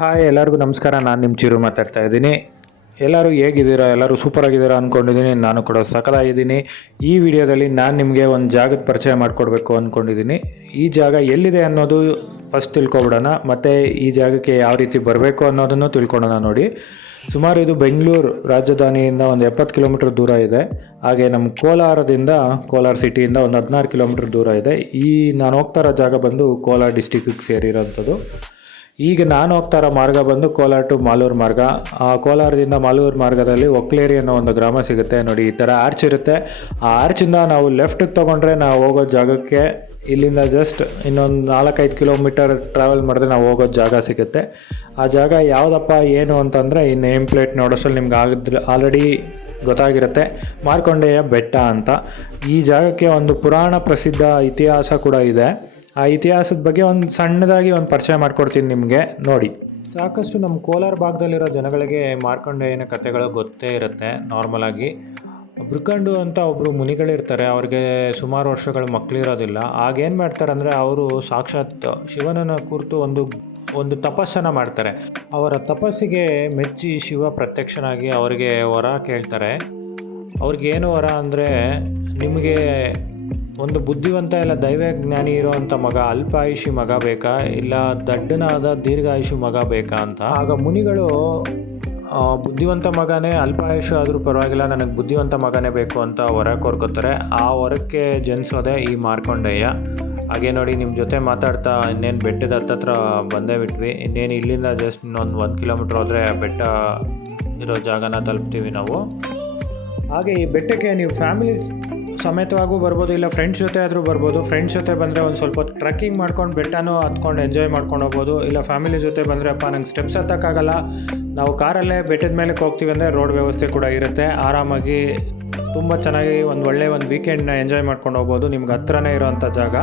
Hi ಎಲ್ಲರಿಗೂ ನಮಸ್ಕಾರ. ನಾನು ನಿಮ್ಮ ಚಿರು ಮಾತಾಡ್ತಾ ಇದ್ದೀನಿ. ಎಲ್ಲರೂ ಹೇಗಿದ್ದೀರಾ? ಎಲ್ಲರೂ ಸೂಪರ್ ಆಗಿದ್ದೀರಾ ಅಂದ್ಕೊಂಡಿದ್ದೀನಿ. ನಾನು ಕೂಡ ಸಖತ್ತಾಗಿದ್ದೀನಿ. ಈ ವಿಡಿಯೋದಲ್ಲಿ ನಾನು ನಿಮಗೆ ಒಂದು ಜಾಗದ ಪರಿಚಯ ಮಾಡಿಕೊಡ್ಬೇಕು ಅಂದ್ಕೊಂಡಿದ್ದೀನಿ. ಈ ಜಾಗ ಎಲ್ಲಿದೆ ಅನ್ನೋದು ಫಸ್ಟ್ ತಿಳ್ಕೊಬಿಡೋಣ, ಮತ್ತು ಈ ಜಾಗಕ್ಕೆ ಯಾವ ರೀತಿ ಬರಬೇಕು ಅನ್ನೋದನ್ನು ತಿಳ್ಕೊಳ್ಳೋಣ. ನೋಡಿ, ಸುಮಾರು ಇದು ಬೆಂಗಳೂರು ರಾಜಧಾನಿಯಿಂದ ಒಂದು 70 ಕಿಲೋಮೀಟ್ರ್ ದೂರ ಇದೆ. ಹಾಗೆ ನಮ್ಮ ಕೋಲಾರ ಸಿಟಿಯಿಂದ ಒಂದು 16 ಕಿಲೋಮೀಟ್ರ್ ದೂರ ಇದೆ. ನಾನು ಹೋಗ್ತಾ ಇರೋ ಜಾಗ ಬಂದು ಕೋಲಾರ ಡಿಸ್ಟಿಕ್ಕಿಗೆ ಸೇರಿರೋಂಥದ್ದು. ಈಗ ನಾನು ಹೋಗ್ತಾ ಇರೋ ಮಾರ್ಗ ಬಂದು ಕೋಲಾರ ಟು ಮಾಲೂರು ಮಾರ್ಗ. ಕೋಲಾರದಿಂದ ಮಾಲೂರು ಮಾರ್ಗದಲ್ಲಿ ಒಕ್ಲೇರಿ ಅನ್ನೋ ಒಂದು ಗ್ರಾಮ ಸಿಗುತ್ತೆ. ನೋಡಿ, ಈ ಥರ ಆರ್ಚ್ ಇರುತ್ತೆ. ಆ ಆರ್ಚಿಂದ ನಾವು ಲೆಫ್ಟಿಗೆ ತೊಗೊಂಡ್ರೆ ನಾವು ಹೋಗೋ ಜಾಗಕ್ಕೆ ಇಲ್ಲಿಂದ ಜಸ್ಟ್ ಇನ್ನೊಂದು 4-5 ಕಿಲೋಮೀಟರ್ ಟ್ರಾವೆಲ್ ಮಾಡಿದ್ರೆ ನಾವು ಹೋಗೋ ಜಾಗ ಸಿಗುತ್ತೆ. ಆ ಜಾಗ ಯಾವುದಪ್ಪ ಏನು ಅಂತಂದರೆ, ಈ ನೇಮ್ ಪ್ಲೇಟ್ ನೋಡೋಷ್ಟರಲ್ಲಿ ನಿಮ್ಗೆ ಆಲ್ರೆಡಿ ಗೊತ್ತಾಗಿರುತ್ತೆ, ಮಾರ್ಕೊಂಡೇಯ ಬೆಟ್ಟ ಅಂತ. ಈ ಜಾಗಕ್ಕೆ ಒಂದು ಪುರಾಣ ಪ್ರಸಿದ್ಧ ಇತಿಹಾಸ ಕೂಡ ಇದೆ. ಆ ಇತಿಹಾಸದ ಬಗ್ಗೆ ಒಂದು ಸಣ್ಣದಾಗಿ ಒಂದು ಪರಿಚಯ ಮಾಡಿಕೊಡ್ತೀನಿ ನಿಮಗೆ. ನೋಡಿ, ಸಾಕಷ್ಟು ನಮ್ಮ ಕೋಲಾರ ಭಾಗದಲ್ಲಿರೋ ಜನಗಳಿಗೆ ಮಾರ್ಕೊಂಡೇಯನ ಕಥೆಗಳು ಗೊತ್ತೇ ಇರುತ್ತೆ. ನಾರ್ಮಲಾಗಿ ಬೃಕಂಡು ಅಂತ ಒಬ್ಬರು ಮುನಿಗಳಿರ್ತಾರೆ. ಅವ್ರಿಗೆ ಸುಮಾರು ವರ್ಷಗಳು ಮಕ್ಕಳಿರೋದಿಲ್ಲ. ಆಗೇನು ಮಾಡ್ತಾರೆ ಅಂದರೆ, ಅವರು ಸಾಕ್ಷಾತ್ ಶಿವನನ್ನು ಕುರಿತು ಒಂದು ತಪಸ್ಸನ್ನು ಮಾಡ್ತಾರೆ. ಅವರ ತಪಸ್ಸಿಗೆ ಮೆಚ್ಚಿ ಶಿವ ಪ್ರತ್ಯಕ್ಷನಾಗಿ ಅವರಿಗೆ ವರ ಕೇಳ್ತಾರೆ. ಅವ್ರಿಗೇನು ವರ ಅಂದರೆ, ನಿಮಗೆ ಒಂದು ಬುದ್ಧಿವಂತ ಇಲ್ಲ ದೈವಜ್ಞಾನಿ ಇರೋವಂಥ ಮಗ, ಅಲ್ಪಾಯುಷಿ ಮಗ ಬೇಕಾ, ಇಲ್ಲ ದಡ್ಡನಾದ ದೀರ್ಘಾಯುಷಿ ಮಗ ಬೇಕಾ ಅಂತ. ಆಗ ಮುನಿಗಳು ಬುದ್ಧಿವಂತ ಮಗನೇ, ಅಲ್ಪಾಯುಷು ಆದರೂ ಪರವಾಗಿಲ್ಲ, ನನಗೆ ಬುದ್ಧಿವಂತ ಮಗನೇ ಬೇಕು ಅಂತ ವರ ಕೋರ್ಕೋತಾರೆ. ಆ ವರಕ್ಕೆ ಜನಿಸೋದೆ ಈ ಮಾರ್ಕೊಂಡೇಯ. ಹಾಗೆ ನೋಡಿ, ನಿಮ್ಮ ಜೊತೆ ಮಾತಾಡ್ತಾ ಇನ್ನೇನು ಬೆಟ್ಟದ ಹತ್ತತ್ರ ಬಂದೇ ಬಿಟ್ವಿ. ಇನ್ನೇನು ಇಲ್ಲಿಂದ ಜಸ್ಟ್ ಇನ್ನೊಂದು 1 ಕಿಲೋಮೀಟ್ರ್ ಹೋದರೆ ಬೆಟ್ಟ ಇರೋ ಜಾಗನ ತಲುಪ್ತೀವಿ ನಾವು. ಹಾಗೆ ಈ ಬೆಟ್ಟಕ್ಕೆ ನೀವು ಫ್ಯಾಮಿಲಿ ಸಮೇತವಾಗೂ ಬರ್ಬೋದು, ಇಲ್ಲ ಫ್ರೆಂಡ್ಸ್ ಜೊತೆ ಆದರೂ ಬರ್ಬೋದು. ಫ್ರೆಂಡ್ಸ್ ಜೊತೆ ಬಂದರೆ ಒಂದು ಸ್ವಲ್ಪ ಟ್ರೆಕ್ಕಿಂಗ್ ಮಾಡ್ಕೊಂಡು ಬೆಟ್ಟನೂ ಹತ್ಕೊಂಡು ಎಂಜಾಯ್ ಮಾಡ್ಕೊಂಡು ಹೋಗ್ಬೋದು. ಇಲ್ಲ ಫ್ಯಾಮಿಲಿ ಜೊತೆ ಬಂದರೆ, ಅಪ್ಪ ನಂಗೆ ಸ್ಟೆಪ್ಸ್ ಹತ್ತಕ್ಕಾಗಲ್ಲ, ನಾವು ಕಾರಲ್ಲೇ ಬೆಟ್ಟದ ಮೇಲೆ ಹೋಗ್ತೀವಿ ಅಂದರೆ ರೋಡ್ ವ್ಯವಸ್ಥೆ ಕೂಡ ಇರುತ್ತೆ. ಆರಾಮಾಗಿ ತುಂಬ ಚೆನ್ನಾಗಿ ಒಂದು ವೀಕೆಂಡ್ನ ಎಂಜಾಯ್ ಮಾಡ್ಕೊಂಡು ಹೋಗ್ಬೋದು. ನಿಮ್ಗೆ ಹತ್ರನೇ ಇರೋವಂಥ ಜಾಗ.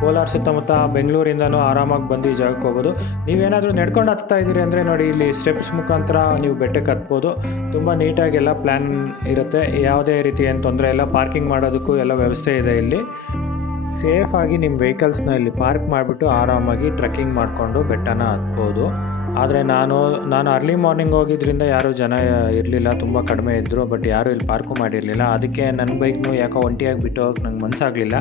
ಕೋಲಾರ ಸುತ್ತಮುತ್ತ ಬೆಂಗಳೂರಿಂದನೂ ಆರಾಮಾಗಿ ಬಂದು ಈ ಜಾಗಕ್ಕೆ ಹೋಗ್ಬೋದು. ನೀವೇನಾದರೂ ನಡ್ಕೊಂಡು ಹತ್ತಾ ಇದ್ದೀರಿ ಅಂದರೆ ನೋಡಿ, ಇಲ್ಲಿ ಸ್ಟೆಪ್ಸ್ ಮುಖಾಂತರ ನೀವು ಬೆಟ್ಟಕ್ಕೆ ಹತ್ಬೋದು. ತುಂಬ ನೀಟಾಗೆಲ್ಲ ಪ್ಲ್ಯಾನ್ ಇರುತ್ತೆ. ಯಾವುದೇ ರೀತಿ ಏನು ತೊಂದರೆ ಇಲ್ಲ. ಪಾರ್ಕಿಂಗ್ ಮಾಡೋದಕ್ಕೂ ಎಲ್ಲ ವ್ಯವಸ್ಥೆ ಇದೆ ಇಲ್ಲಿ. ಸೇಫಾಗಿ ನಿಮ್ಮ ವೆಹಿಕಲ್ಸ್ನ ಇಲ್ಲಿ ಪಾರ್ಕ್ ಮಾಡಿಬಿಟ್ಟು ಆರಾಮಾಗಿ ಟ್ರೆಕ್ಕಿಂಗ್ ಮಾಡಿಕೊಂಡು ಬೆಟ್ಟನ ಹತ್ಬೋದು. ಆದರೆ ನಾನು ಅರ್ಲಿ ಮಾರ್ನಿಂಗ್ ಹೋಗಿದ್ದರಿಂದ ಯಾರೂ ಜನ ಇರಲಿಲ್ಲ, ತುಂಬ ಕಡಿಮೆ ಇದ್ದರು. ಬಟ್ ಯಾರೂ ಇಲ್ಲಿ ಪಾರ್ಕು ಮಾಡಿರಲಿಲ್ಲ. ಅದಕ್ಕೆ ನನ್ನ ಬೈಕ್ನು ಯಾಕೋ ಒಂಟಿಯಾಗಿ ಬಿಟ್ಟು ಹೋಗಕ್ಕೆ ನಂಗೆ ಮನಸ್ಸಾಗಲಿಲ್ಲ.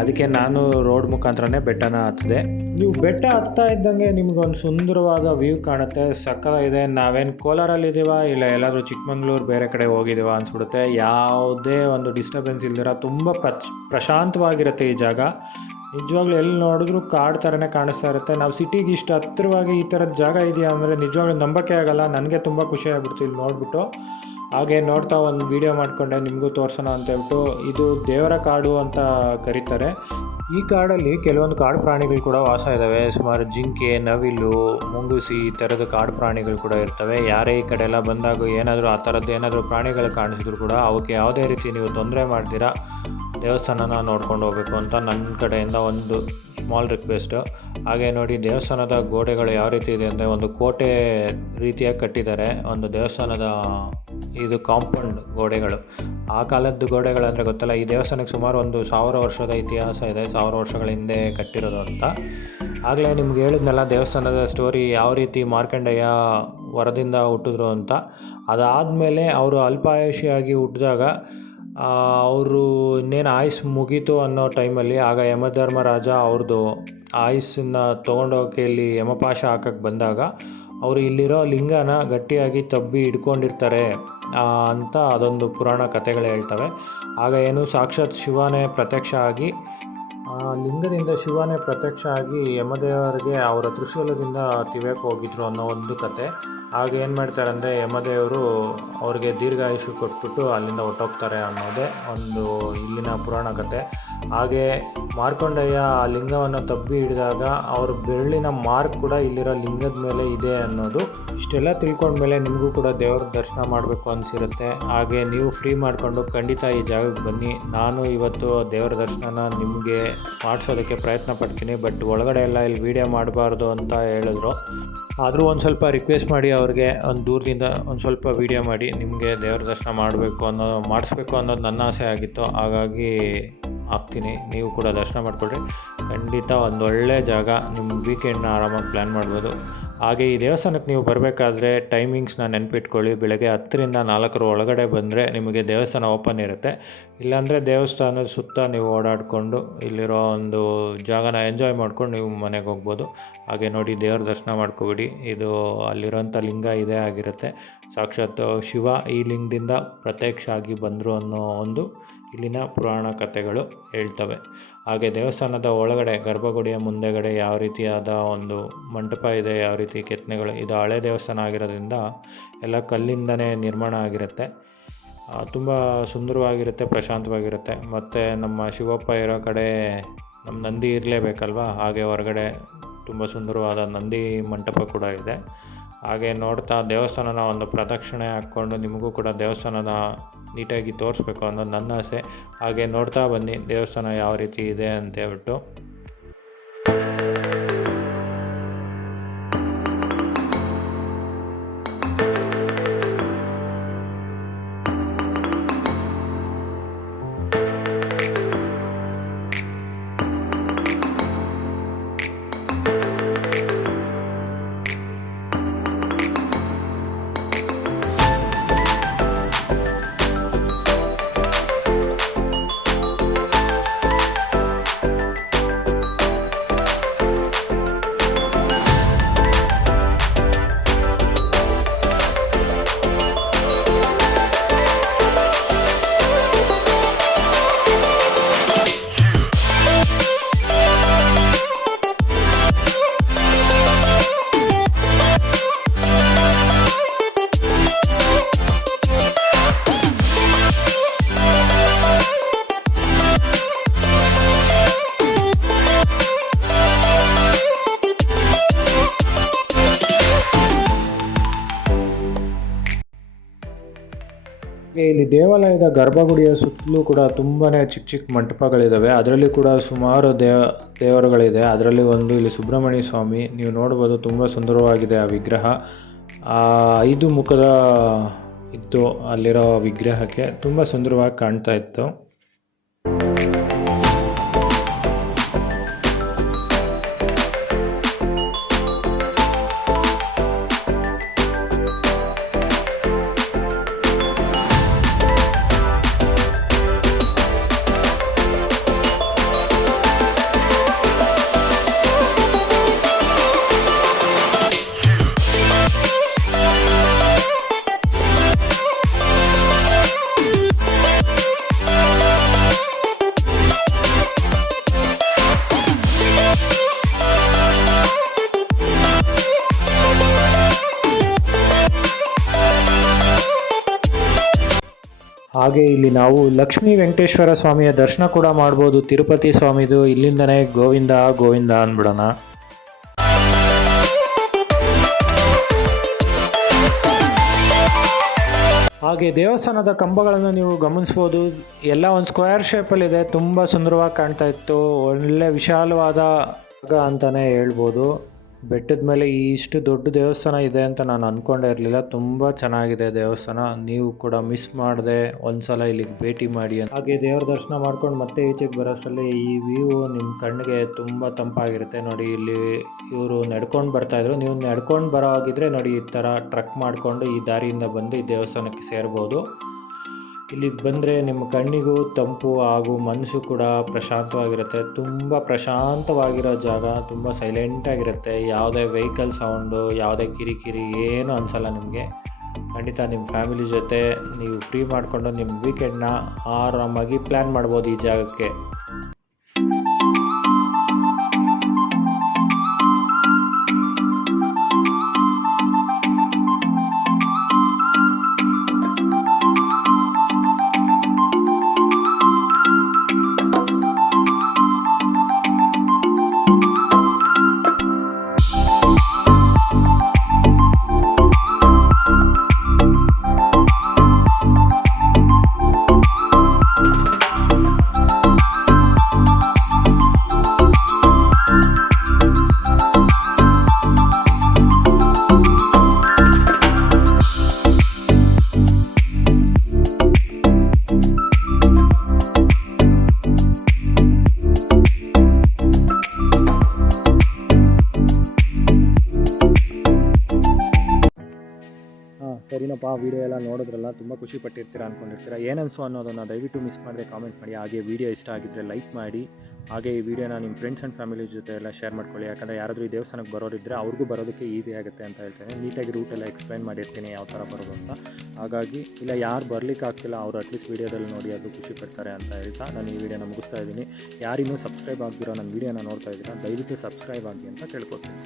ಅದಕ್ಕೆ ನಾನು ರೋಡ್ ಮುಖಾಂತರನೇ ಬೆಟ್ಟನ ಹತ್ತಿದೆ. ನೀವು ಬೆಟ್ಟ ಹತ್ತಾ ಇದ್ದಂಗೆ ನಿಮ್ಗೊಂದು ಸುಂದರವಾದ ವ್ಯೂ ಕಾಣುತ್ತೆ. ಸಕ್ಕತ್ತಾಗಿದೆ. ನಾವೇನು ಕೋಲಾರಲ್ಲಿದ್ದೀವ, ಇಲ್ಲ ಎಲ್ಲಾದರೂ ಚಿಕ್ಕಮಂಗ್ಳೂರು ಬೇರೆ ಕಡೆ ಹೋಗಿದ್ದೀವ ಅನಿಸ್ಬಿಡುತ್ತೆ. ಯಾವುದೇ ಒಂದು ಡಿಸ್ಟರ್ಬೆನ್ಸ್ ಇಲ್ದಿರ ತುಂಬ ಪ್ರಶಾಂತವಾಗಿರುತ್ತೆ ಈ ಜಾಗ. ನಿಜವಾಗ್ಲೂ ಎಲ್ಲಿ ನೋಡಿದ್ರೂ ಕಾಡು ಥರನೇ ಕಾಣಿಸ್ತಾ ಇರುತ್ತೆ. ನಾವು ಸಿಟಿಗೆ ಇಷ್ಟು ಹತ್ತಿರವಾಗಿ ಈ ಥರದ ಜಾಗ ಇದೆಯಾ ಅಂದರೆ ನಿಜವಾಗ್ಲೂ ನಂಬಕ್ಕೆ ಆಗಲ್ಲ. ನನಗೆ ತುಂಬ ಖುಷಿ ಆಗ್ಬಿಡ್ತು ಇಲ್ಲಿ ನೋಡಿಬಿಟ್ಟು. ಹಾಗೆ ನೋಡ್ತಾ ಒಂದು ವೀಡಿಯೋ ಮಾಡಿಕೊಂಡೆ ನಿಮಗೂ ತೋರಿಸೋಣ ಅಂತೇಳ್ಬಿಟ್ಟು. ಇದು ದೇವರ ಕಾಡು ಅಂತ ಕರೀತಾರೆ. ಈ ಕಾಡಲ್ಲಿ ಕೆಲವೊಂದು ಕಾಡು ಪ್ರಾಣಿಗಳು ಕೂಡ ವಾಸ ಇದ್ದಾವೆ. ಸುಮಾರು ಜಿಂಕೆ, ನವಿಲು, ಮುಂಗುಸಿ ಈ ಥರದ ಕಾಡು ಪ್ರಾಣಿಗಳು ಕೂಡ ಇರ್ತವೆ. ಯಾರೇ ಈ ಕಡೆ ಎಲ್ಲ ಬಂದಾಗ ಏನಾದರೂ ಆ ಥರದ್ದು ಏನಾದರೂ ಪ್ರಾಣಿಗಳು ಕಾಣಿಸಿದ್ರು ಕೂಡ ಅವಕ್ಕೆ ಯಾವುದೇ ರೀತಿ ನೀವು ತೊಂದರೆ ಮಾಡ್ತೀರಾ ದೇವಸ್ಥಾನನ ನೋಡ್ಕೊಂಡು ಹೋಗಬೇಕು ಅಂತ ನನ್ನ ಕಡೆಯಿಂದ ಒಂದು ಸ್ಮಾಲ್ ರಿಕ್ವೆಸ್ಟು. ಹಾಗೆ ನೋಡಿ, ದೇವಸ್ಥಾನದ ಗೋಡೆಗಳು ಯಾವ ರೀತಿ ಇದೆ ಅಂದರೆ, ಒಂದು ಕೋಟೆ ರೀತಿಯಾಗಿ ಕಟ್ಟಿದ್ದಾರೆ. ಒಂದು ದೇವಸ್ಥಾನದ ಇದು ಕಾಂಪೌಂಡ್ ಗೋಡೆಗಳು, ಆ ಕಾಲದ್ದು ಗೋಡೆಗಳಂದರೆ ಗೊತ್ತಲ್ಲ. ಈ ದೇವಸ್ಥಾನಕ್ಕೆ ಸುಮಾರು ಒಂದು 1000 ವರ್ಷದ ಇತಿಹಾಸ ಇದೆ. 1000 ವರ್ಷಗಳ ಹಿಂದೆ ಕಟ್ಟಿರೋದು ಅಂತ. ಆಗಲೇ ನಿಮ್ಗೆ ಹೇಳಿದ್ನಲ್ಲ ದೇವಸ್ಥಾನದ ಸ್ಟೋರಿ, ಯಾವ ರೀತಿ ಮಾರ್ಕಂಡೇಯ ವರದಿಂದ ಹುಟ್ಟಿದ್ರು ಅಂತ. ಅದಾದಮೇಲೆ ಅವರು ಅಲ್ಪಾಯುಷಿಯಾಗಿ ಹುಟ್ಟಿದಾಗ ಅವರು ಇನ್ನೇನು ಆಯುಸ್ ಮುಗೀತು ಅನ್ನೋ ಟೈಮಲ್ಲಿ, ಆಗ ಯಮಧರ್ಮರಾಜ ಅವ್ರದ್ದು ಆಯುಸ್ಸನ್ನು ತೊಗೊಂಡೋಗಕ್ಕೆ ಇಲ್ಲಿ ಯಮಪಾಶ ಹಾಕಕ್ಕೆ ಬಂದಾಗ, ಅವರು ಇಲ್ಲಿರೋ ಲಿಂಗನ ಗಟ್ಟಿಯಾಗಿ ತಬ್ಬಿ ಹಿಡ್ಕೊಂಡಿರ್ತಾರೆ ಅಂತ ಅದೊಂದು ಪುರಾಣ ಕಥೆಗಳು ಹೇಳ್ತವೆ. ಆಗ ಏನು ಸಾಕ್ಷಾತ್ ಶಿವನೇ ಪ್ರತ್ಯಕ್ಷ ಆಗಿ, ಲಿಂಗದಿಂದ ಶಿವನೇ ಪ್ರತ್ಯಕ್ಷ ಆಗಿ ಯಮದೇವರಿಗೆ ಅವರ ತ್ರಿಶೂಲದಿಂದ ತಿವ್ಯಕ್ಕೆ ಹೋಗಿದ್ರು ಅನ್ನೋ ಒಂದು ಕತೆ. ಆಗ ಏನು ಮಾಡ್ತಾರೆ ಅಂದರೆ, ಯಮದೇವರು ಅವ್ರಿಗೆ ದೀರ್ಘಾಯುಷು ಕೊಟ್ಬಿಟ್ಟು ಅಲ್ಲಿಂದ ಹೊಟ್ಟೋಗ್ತಾರೆ ಅನ್ನೋದೇ ಒಂದು ಇಲ್ಲಿನ ಪುರಾಣ ಕತೆ. ಹಾಗೆ ಮಾರ್ಕೊಂಡೇಯ ಆ ಲಿಂಗವನ್ನು ತಬ್ಬಿ ಹಿಡಿದಾಗ ಅವ್ರ ಬೆರಳಿನ ಮಾರ್ಕ್ ಕೂಡ ಇಲ್ಲಿರೋ ಲಿಂಗದ ಮೇಲೆ ಇದೆ ಅನ್ನೋದು. ಇಷ್ಟೆಲ್ಲ ತಿಳ್ಕೊಂಡ್ಮೇಲೆ ನಿಮಗೂ ಕೂಡ ದೇವ್ರ ದರ್ಶನ ಮಾಡಬೇಕು ಅನಿಸಿರುತ್ತೆ. ಹಾಗೆ ನೀವು ಫ್ರೀ ಮಾಡಿಕೊಂಡು ಖಂಡಿತ ಈ ಜಾಗಕ್ಕೆ ಬನ್ನಿ. ನಾನು ಇವತ್ತು ದೇವ್ರ ದರ್ಶನ ನಿಮಗೆ ಮಾಡಿಸೋದಕ್ಕೆ ಪ್ರಯತ್ನ ಪಡ್ತೀನಿ. ಬಟ್ ಒಳಗಡೆ ಎಲ್ಲ ಇಲ್ಲಿ ವೀಡಿಯೋ ಮಾಡಬಾರ್ದು ಅಂತ ಹೇಳಿದ್ರು. ಆದರೂ ಒಂದು ಸ್ವಲ್ಪ ರಿಕ್ವೆಸ್ಟ್ ಮಾಡಿ ಅವ್ರಿಗೆ ಒಂದು ದೂರದಿಂದ ಒಂದು ಸ್ವಲ್ಪ ವೀಡಿಯೋ ಮಾಡಿ ನಿಮಗೆ ದೇವ್ರ ದರ್ಶನ ಮಾಡಿಸ್ಬೇಕು ಅನ್ನೋದು ನನ್ನ ಆಸೆ ಆಗಿತ್ತು. ಹಾಗಾಗಿ ಆಗ್ತೀನಿ, ನೀವು ಕೂಡ ದರ್ಶನ ಮಾಡಿಕೊಡ್ರಿ. ಖಂಡಿತ ಒಂದು ಒಳ್ಳೆಯ ಜಾಗ, ನಿಮ್ಮ ವೀಕೆಂಡ್ನ ಆರಾಮಾಗಿ ಪ್ಲ್ಯಾನ್ ಮಾಡ್ಬೋದು. ಹಾಗೆ ಈ ದೇವಸ್ಥಾನಕ್ಕೆ ನೀವು ಬರಬೇಕಾದ್ರೆ ಟೈಮಿಂಗ್ಸ್ನ ನೆನಪಿಟ್ಕೊಳ್ಳಿ. ಬೆಳಗ್ಗೆ 10ರಿಂದ 4 ಒಳಗಡೆ ಬಂದರೆ ನಿಮಗೆ ದೇವಸ್ಥಾನ ಓಪನ್ ಇರುತ್ತೆ. ಇಲ್ಲಾಂದರೆ ದೇವಸ್ಥಾನದ ಸುತ್ತ ನೀವು ಓಡಾಡಿಕೊಂಡು ಇಲ್ಲಿರೋ ಒಂದು ಜಾಗನ ಎಂಜಾಯ್ ಮಾಡ್ಕೊಂಡು ನೀವು ಮನೆಗೆ ಹೋಗ್ಬೋದು. ಹಾಗೆ ನೋಡಿ, ದೇವ್ರ ದರ್ಶನ ಮಾಡ್ಕೊಬಿಡಿ. ಇದು ಅಲ್ಲಿರೋಂಥ ಲಿಂಗ ಇದೇ ಆಗಿರುತ್ತೆ. ಸಾಕ್ಷಾತ್ ಶಿವ ಈ ಲಿಂಗದಿಂದ ಪ್ರತ್ಯಕ್ಷ ಆಗಿ ಬಂದರು ಅನ್ನೋ ಒಂದು ಇಲ್ಲಿನ ಪುರಾಣ ಕಥೆಗಳು ಹೇಳ್ತವೆ. ಹಾಗೆ ದೇವಸ್ಥಾನದ ಒಳಗಡೆ ಗರ್ಭಗುಡಿಯ ಮುಂದೆಗಡೆ ಯಾವ ರೀತಿಯಾದ ಒಂದು ಮಂಟಪ ಇದೆ, ಯಾವ ರೀತಿ ಕೆತ್ತನೆಗಳು, ಇದು ಹಳೆ ದೇವಸ್ಥಾನ ಆಗಿರೋದ್ರಿಂದ ಎಲ್ಲ ಕಲ್ಲಿಂದನೇ ನಿರ್ಮಾಣ ಆಗಿರುತ್ತೆ. ತುಂಬ ಸುಂದರವಾಗಿರುತ್ತೆ, ಪ್ರಶಾಂತವಾಗಿರುತ್ತೆ. ಮತ್ತು ನಮ್ಮ ಶಿವಪ್ಪ ಇರೋ ಕಡೆ ನಮ್ಮ ನಂದಿ ಇರಲೇಬೇಕಲ್ವ, ಹಾಗೆ ಹೊರಗಡೆ ತುಂಬ ಸುಂದರವಾದ ನಂದಿ ಮಂಟಪ ಕೂಡ ಇದೆ. ಹಾಗೆ ನೋಡ್ತಾ ದೇವಸ್ಥಾನನ ಒಂದು ಪ್ರದಕ್ಷಿಣೆ ಹಾಕ್ಕೊಂಡು ನಿಮಗೂ ಕೂಡ ದೇವಸ್ಥಾನನ ನೀಟಾಗಿ ತೋರಿಸ್ಬೇಕು ಅನ್ನೋದು ನನ್ನ ಆಸೆ. ಹಾಗೆ ನೋಡ್ತಾ ಬನ್ನಿ ದೇವಸ್ಥಾನ ಯಾವ ರೀತಿ ಇದೆ ಅಂತೇಳ್ಬಿಟ್ಟು. ಇಲ್ಲಿ ದೇವಾಲಯದ ಗರ್ಭಗುಡಿಯ ಸುತ್ತಲೂ ಕೂಡ ತುಂಬಾ ಚಿಕ್ಕ ಚಿಕ್ಕ ಮಂಟಪಗಳಿದ್ದಾವೆ. ಅದರಲ್ಲಿ ಕೂಡ ಸುಮಾರು ದೇವರುಗಳಿದೆ. ಅದರಲ್ಲಿ ಒಂದು ಇಲ್ಲಿ ಸುಬ್ರಹ್ಮಣ್ಯ ಸ್ವಾಮಿ ನೀವು ನೋಡ್ಬೋದು, ತುಂಬ ಸುಂದರವಾಗಿದೆ ಆ ವಿಗ್ರಹ. 5 ಮುಖದ ಇತ್ತು ಅಲ್ಲಿರೋ ವಿಗ್ರಹಕ್ಕೆ, ತುಂಬ ಸುಂದರವಾಗಿ ಕಾಣ್ತಾ ಇತ್ತು. ಹಾಗೆ ಇಲ್ಲಿ ನಾವು ಲಕ್ಷ್ಮೀ ವೆಂಕಟೇಶ್ವರ ಸ್ವಾಮಿಯ ದರ್ಶನ ಕೂಡ ಮಾಡ್ಬೋದು. ತಿರುಪತಿ ಸ್ವಾಮಿದು ಇಲ್ಲಿಂದನೇ ಗೋವಿಂದ ಗೋವಿಂದ ಅಂದ್ಬಿಡೋಣ. ಹಾಗೆ ದೇವಸ್ಥಾನದ ಕಂಬಗಳನ್ನು ನೀವು ಗಮನಿಸ್ಬೋದು, ಎಲ್ಲ ಒಂದು ಸ್ಕ್ವೇರ್ ಶೇಪಲ್ಲಿದೆ. ತುಂಬ ಸುಂದರವಾಗಿ ಕಾಣ್ತಾ ಇತ್ತು. ಒಳ್ಳೆ ವಿಶಾಲವಾದ ಜಾಗ ಅಂತಲೇ ಹೇಳ್ಬೋದು. ಬೆಟ್ಟದ ಮೇಲೆ ಇಷ್ಟು ದೊಡ್ಡ ದೇವಸ್ಥಾನ ಇದೆ ಅಂತ ನಾನು ಅಂದ್ಕೊಂಡೇ ಇರಲಿಲ್ಲ. ತುಂಬ ಚೆನ್ನಾಗಿದೆ ದೇವಸ್ಥಾನ. ನೀವು ಕೂಡ ಮಿಸ್ ಮಾಡದೆ ಒಂದ್ಸಲ ಇಲ್ಲಿಗೆ ಭೇಟಿ ಮಾಡಿ. ಹಾಗೆ ದೇವ್ರ ದರ್ಶನ ಮಾಡ್ಕೊಂಡು ಮತ್ತೆ ಈಚೆಗೆ ಬರೋಷ್ಟರಲ್ಲಿ ಈ ವ್ಯೂ ನಿಮ್ಮ ಕಣ್ಣಿಗೆ ತುಂಬ ತಂಪಾಗಿರುತ್ತೆ. ನೋಡಿ, ಇಲ್ಲಿ ಇವರು ನಡ್ಕೊಂಡು ಬರ್ತಾಯಿದ್ರು. ನೀವು ನಡ್ಕೊಂಡು ಬರೋ ಹಾಗಿದ್ರೆ ನೋಡಿ, ಈ ಥರ ಟ್ರಕ್ ಮಾಡಿಕೊಂಡು ಈ ದಾರಿಯಿಂದ ಬಂದು ಈ ದೇವಸ್ಥಾನಕ್ಕೆ ಸೇರ್ಬೋದು. ಇಲ್ಲಿಗೆ ಬಂದರೆ ನಿಮ್ಮ ಕಣ್ಣಿಗೂ ತಂಪು ಹಾಗೂ ಮನಸ್ಸು ಕೂಡ ಪ್ರಶಾಂತವಾಗಿರುತ್ತೆ. ತುಂಬ ಪ್ರಶಾಂತವಾಗಿರೋ ಜಾಗ, ತುಂಬ ಸೈಲೆಂಟಾಗಿರುತ್ತೆ. ಯಾವುದೇ ವೆಹಿಕಲ್ ಸೌಂಡು, ಯಾವುದೇ ಕಿರಿಕಿರಿ ಏನೂ ಅನಿಸಲ್ಲ ನಿಮಗೆ. ಖಂಡಿತ ನಿಮ್ಮ ಫ್ಯಾಮಿಲಿ ಜೊತೆ ನೀವು ಫ್ರೀ ಮಾಡಿಕೊಂಡು ನಿಮ್ಮ ವೀಕೆಂಡ್ನ ಆರಾಮಾಗಿ ಪ್ಲ್ಯಾನ್ ಮಾಡ್ಬೋದು ಈ ಜಾಗಕ್ಕೆ. ಸರಿನಪ್ಪ, ವೀಡಿಯೋ ಎಲ್ಲ ನೋಡಿದ್ರಲ್ಲ, ತುಂಬ ಖುಷಿ ಪಟ್ಟಿರ್ತೀರಾ ಅಂದ್ಕೊಂಡಿರ್ತೀರಾ. ಏನನ್ಸು ಅನ್ನೋದನ್ನು ದಯವಿಟ್ಟು ಮಿಸ್ ಮಾಡದೆ ಕಾಮೆಂಟ್ ಮಾಡಿ. ಹಾಗೆ ವೀಡಿಯೋ ಇಷ್ಟ ಆಗಿದ್ದರೆ ಲೈಕ್ ಮಾಡಿ. ಹಾಗೆ ಈ ವಿಡಿಯೋನ ನಿಮ್ಮ ಫ್ರೆಂಡ್ಸ್ ಆ್ಯಂಡ್ ಫ್ಯಾಮಿಲಿ ಜೊತೆ ಎಲ್ಲ ಶೇರ್ ಮಾಡ್ಕೊಳ್ಳಿ. ಯಾಕಂದರೆ ಯಾರಾದರೂ ಈ ದೇವಸ್ಥಾನಕ್ಕೆ ಬರೋರಿದ್ದರೆ ಅವ್ರಿಗೂ ಬರೋದಕ್ಕೆ ಈಸಿ ಆಗುತ್ತೆ ಅಂತ ಹೇಳ್ತೇನೆ. ನೀಟಾಗಿ ರೂಟೆಲ್ಲ ಎಕ್ಸ್ಪ್ಲೈನ್ ಮಾಡಿರ್ತೀನಿ ಯಾವ ಥರ ಬರೋದು ಅಂತ. ಹಾಗಾಗಿ ಇಲ್ಲ ಯಾರು ಬರಲಿಕ್ಕೆ ಆಗ್ತಿಲ್ಲ ಅವರು ಅಟ್ಲೀಸ್ಟ್ ವೀಡಿಯೋದಲ್ಲಿ ನೋಡಿ ಅದು ಖುಷಿ ಪಡ್ತಾರೆ ಅಂತ ಹೇಳ್ತಾ ನಾನು ಈ ವಿಡಿಯೋನ ಮುಗಿಸ್ತಾ ಇದ್ದೀನಿ. ಯಾರಿನ್ನೂ ಸಬ್ಸ್ಕ್ರೈಬ್ ಆಗಿರೋ ನನ್ನ ವೀಡಿಯೋನ ನೋಡ್ತಾ ಇದ್ದೀರಾ, ದಯವಿಟ್ಟು ಸಬ್ಸ್ಕ್ರೈಬ್ ಆಗಿ ಅಂತ ಕೇಳ್ಕೊತೀನಿ.